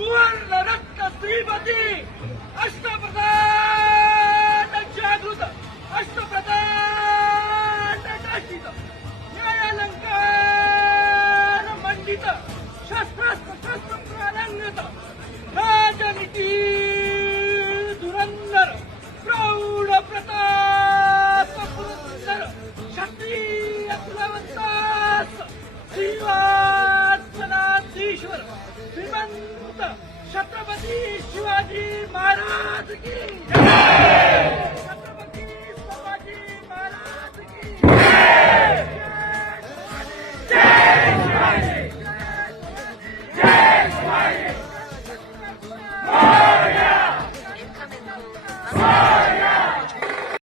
सुवर्ण रत्न श्रीमती अष्टप्रधान जागृत अष्टप्रधान काशित न्यायालंकार मंडित शस्त्रास्त्र शस्त्र प्रारंगत राजनीती धुरंधर प्रौढ प्रताप पुरंदर क्षत्रिय कुलवंतास श्रीवात्मनाधीश्वर श्रीमंत छत्रपती शिवाजी महाराज की जय.